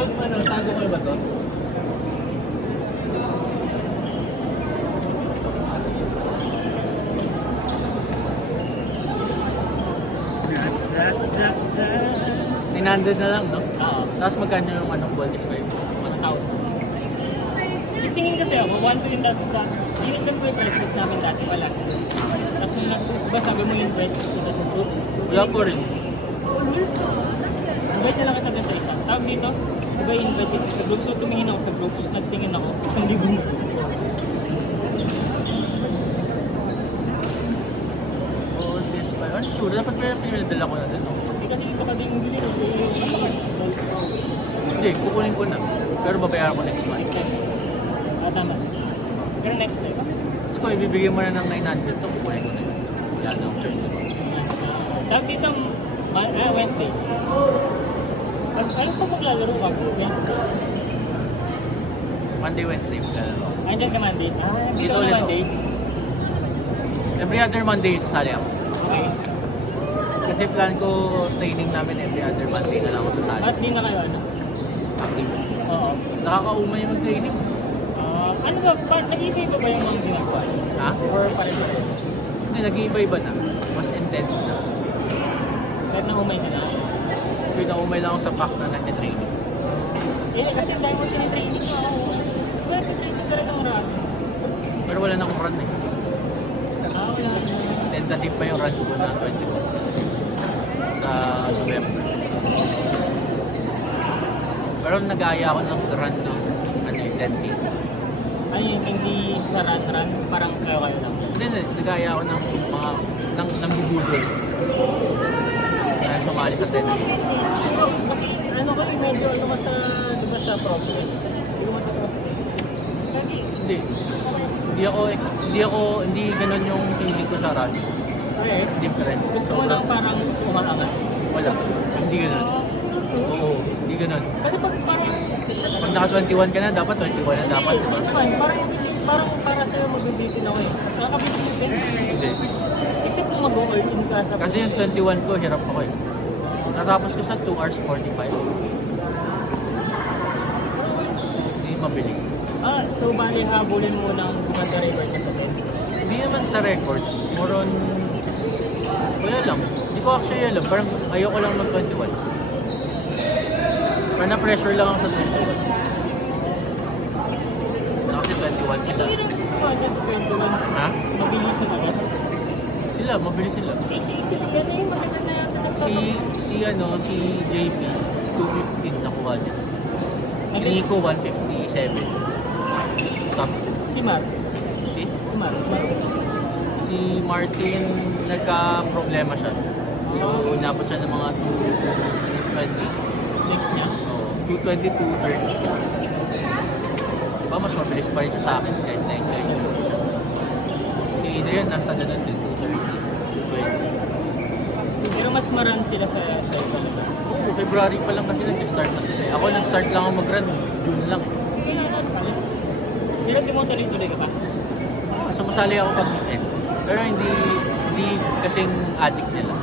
Ano, tago ko ba to? $900 na lang, no? Oo. Tapos magkano yung anong voltage ba yun? 1,000. Yung tingin kasi ako, 1 to yung dati. Yung ko yung prices namin dati pala. Tapos yung diba sabi mo yung prices dito sa groups? Wala po rin. Invite na lang kita dun sa isa. Tawag dito, diba invite kita sa groups? So tumingin ako sa groups, tapos nagtingin ako, 1,000 na. Oh, this pa. Ano sure? Dapat kaya pinadala ko na din. Hindi kasi ito ka din yung bilhin. Hindi, kukunin ko na. Pero babayaran ko next month. Tama. Pero next time, So kung ibibigay mo na ng 900 to, kukunin ko na yun. Wala na akong choice. tawag dito, Wednesday. Ano pa maglalaro ka? Monday, Wednesday, maglalaro. Andiyan ka Monday? Dito Dito ka ulit Monday? Every other Monday, sasali ako. Okay. Kasi plan ko, training namin every other Monday na lang ako sasali. At di na kayo ano? Active. Oo. Nakakaumay yung mag-training. Ano ba? Nag-iiba ba yung mga ginagawa? Ha? Or pareho? Hindi, nag-iiba-iba na. Mas intense na. Kahit na umay ka na. Kaya naumay lang ako sa pack na nag-training. Kasi dahil mo tinitraining mo ako. Well, training ka rin ang marami. Pero wala na akong run eh. Wala na. Tentative pa yung run ko na 21. Sa November. Pero nag-aaya ako ng run ng 10K. Ano yung hindi sa run-run? Parang kayo-kayo lang. Hindi, nag-aaya ako ng mga, ng bubudol. Dahil sumali sa 10K. Kasi ano ko yung medyo ano ka sa, diba sa progress? Hindi ko matapos. Kasi, Hindi. Hindi ganun yung feeling ko sa run. okay. Different. Gusto mo lang parang umaangat. Wala. Hindi ganun. Oo, hindi ganun. Kasi pag parang, Pag naka 21 ka na, dapat 21 na dapat, di ba? parang para sa'yo magbibitin ako eh. Nakakabitin. Hindi. Except kung mag-all-in ka sa... Kasi yung 21 ko, hirap ako eh. Natapos ko sa 2 hours 45. Hindi mabilis. So bali habulin mo ng Buganda River na sa 10. Hindi naman sa record. More on... Wala lang. Hindi ko actually alam. Parang ayoko lang mag 21. Parang na-pressure lang ako sa 21. Kasi 21 sila. Just 21. Ha? Mabilis yung agad. Sila, mabilis sila. Sila gano'n yung maganda na Si JP, 215 nakuha niya. Si Nico, 157. Something. Si Mar. Si? Si Mar. Si Martin, nagka-problema siya. So, inabot siya ng mga 220. Next niya. Oo, 220, 230. Diba, mas mabilis pa rin siya sa akin kahit 9 guys. Si Adrian, nasa ganun din, 230, 220. Pero mas maran sila sa palabas. Oo, February pa lang kasi nag-start na sila. Ako nag-start lang ako mag-run, June lang. Kaya na pala. Pero di mo tuloy-tuloy ka pa? So, masali ako pag weekend. Pero hindi kasing addict nila.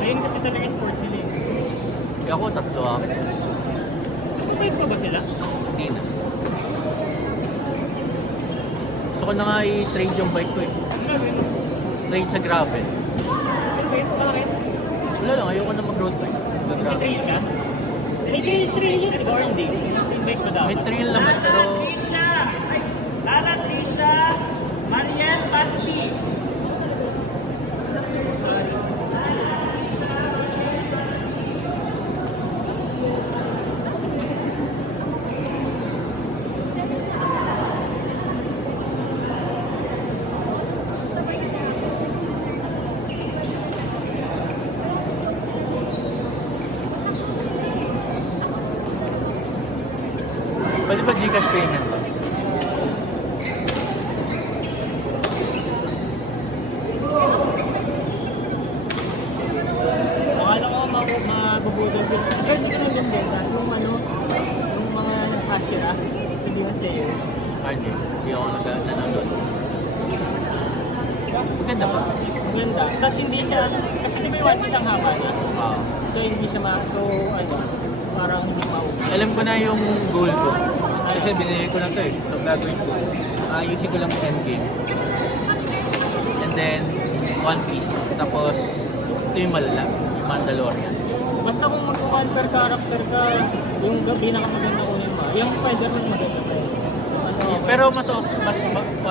Ayun kasi talaga sport nila eh. Kaya ako, tatlo ako. Bike pa ba sila? Hindi na. Gusto ko na nga i-trade yung bike ko eh. Grabe. Trade sa gravel. Bakit? Bakit? Wala lang, ayoko na mag-road bike. May Mag-gravel. trail ka? May trail yun, di ba? Or hindi? May bike pa daw. May trail naman, pero Lara Trisha, Mariel Patti. pwede ba Gcash payment to? Akala ko mabubudol din. Pero hindi naman yung benta. Yung ano, yung mga cashier ah. Sabihan sa'yo. Hindi ako nanonood. Maganda ba? Ganda. Tapos hindi siya, kasi di ba yung one piece ang haba niya? Wow. So hindi siya so ano, parang hindi mauwi. alam ko na yung goal ko. Kasi binili ko na to eh. So gagawin ko. Ayusin ko lang yung endgame. And then, One Piece. Tapos, ito yung malala. Mandalorian. Basta kung magkukuhan per character ka, yung pinakamaganda ko yung yung Spider-Man maganda pa. Ano, Pero mas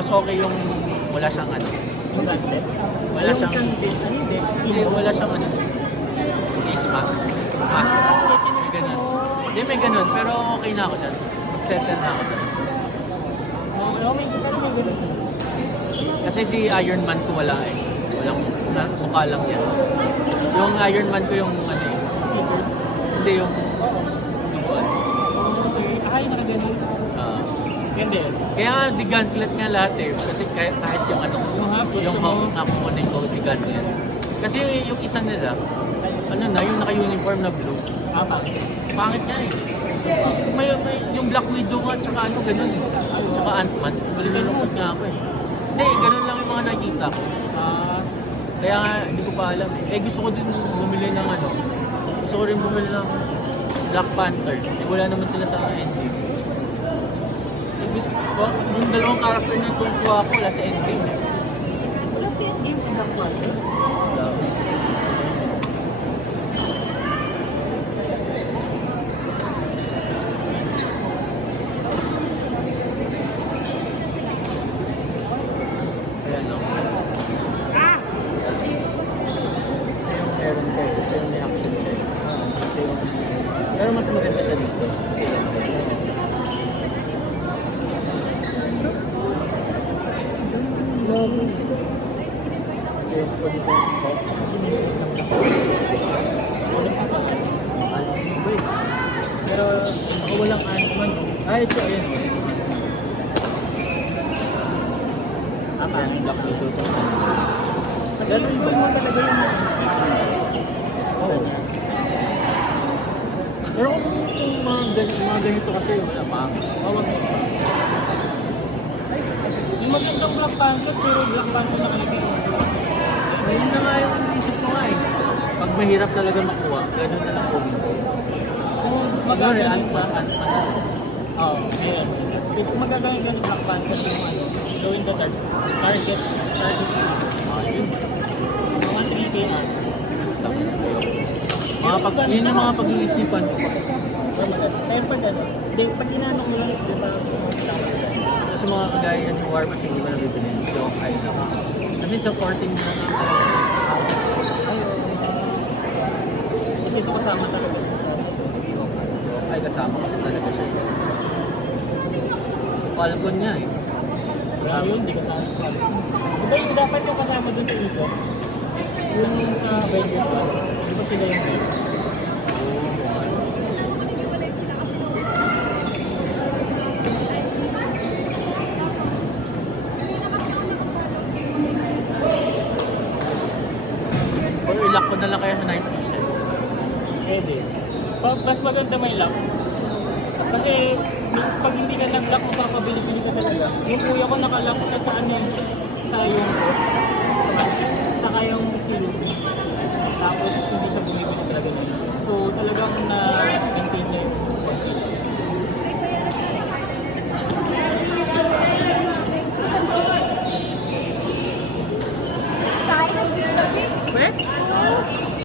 okay yung wala siyang ano. yung gauntlet. Wala siyang, hindi, wala siyang ano. Face mask. Mask. May ganun. Hindi, may ganun. Pero okay na ako dyan. Mag-settle na ako dyan. May ganun. Kasi si Iron Man ko wala eh. Walang mukha lang yan. Yung Iron Man ko yung ano eh. Sticker. Hindi yung Oo. duguan. Okay. Ay, nakaganon. Ah. Hindi. Kaya nga, di gauntlet nga lahat eh. Kasi kahit yung ano, Yung half, yung nakukunin ko, di gauntlet. Kasi yung isa nila, ano na, yung naka-uniform na blue, pangit nga eh. May, yung Black Widow nga, tsaka ano, ganun eh. Tsaka Ant-Man, malilungkot nga ako eh. Hindi, ganun lang yung mga nakita ko. Kaya nga, hindi ko pa alam eh. Eh, gusto ko din bumili ng ano, gusto ko rin bumili ng Black Panther. Eh, wala naman sila sa endgame. Yung dalawang character na kukuha ko, wala sa endgame eh. Wala siya game sa Black Panther. Wala. Ayan o. Yung meron ko, ito yung may action siya. Ito yung... Pero mas maganda siya dito. Yung pag-ipon ko. Wait. Pero ako walang Ant-Man. Ito, ayan. Ayan, Black Widow ito. Kasi yung iba mo talaga yung Oo. Pero kung mga ganito kasi wala pa. Bawag mo pa. yung magandang Black Panther, pero Black Panther nakalagay. Ayun na nga yung isip ko nga eh. Pag mahirap talaga makuha, ganun na lang po. Kung Sorry, magagawin Ant-Man. Oo, ayun. Kung magagawin ka sa Black Panther yung ano, gawin the target. Ayun. Mga 3K art. Yun yung mga pag-iisipan ko. Pero pag ano, di, pag inano mo lang, di ba, Tapos mga kagaya ng Warpath, hindi ko na bibili. So, ay na. Kasi supporting na nga talaga. kasi ito kasama talaga. Ay, kasama kasi talaga siya. Falcon niya eh. Kaya yun, di kasama. Diba yung dapat yung kasama dun sa iso? Yung sa Avengers ba? Di ba sila yung Or ilock ko na lang kaya sa 9 pieces. pwede. Mas maganda may lock. Kasi pag hindi ka nag-lock, mapapabili-bili ka talaga. Yung kuya ko nakalock na sa ano sa yung saka yung zero. Tapos hindi siya bumibili talaga nila. So talagang na-maintain niya yun. Tayo ng